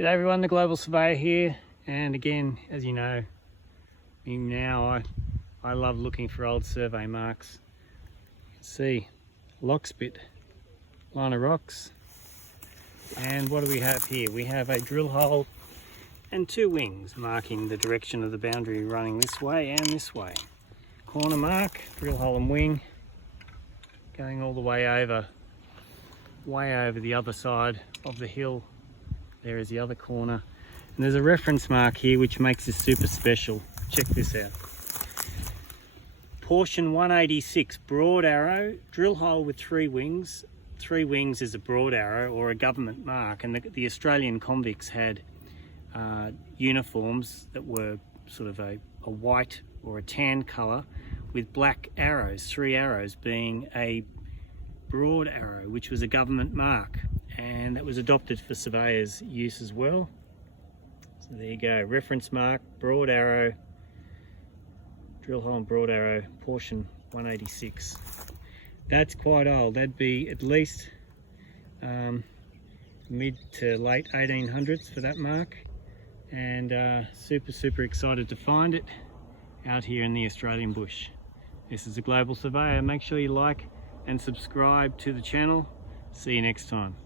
G'day everyone, the Global Surveyor here, and again, as you know, I love looking for old survey marks. You can see lock spit, line of rocks, and what do we have here? We have a drill hole and two wings marking the direction of the boundary running this way and this way. Corner mark, drill hole and wing, going all the way over the other side of the hill. There is the other corner, and there's a reference mark here which makes this super special. Check this out. Portion 186, broad arrow, drill hole with three wings. Three wings is a broad arrow or a government mark, and the Australian convicts had uniforms that were sort of a white or a tan colour with black arrows, three arrows being a broad arrow, which was a government mark, and that was adopted for surveyors' use as well. So there you go, reference mark, broad arrow, drill hole and broad arrow, portion 186. That's quite old. That'd be at least mid to late 1800s for that mark, and super excited to find it out here in the Australian bush. This is the Global Surveyor. Make sure you like and subscribe to the channel. See you next time.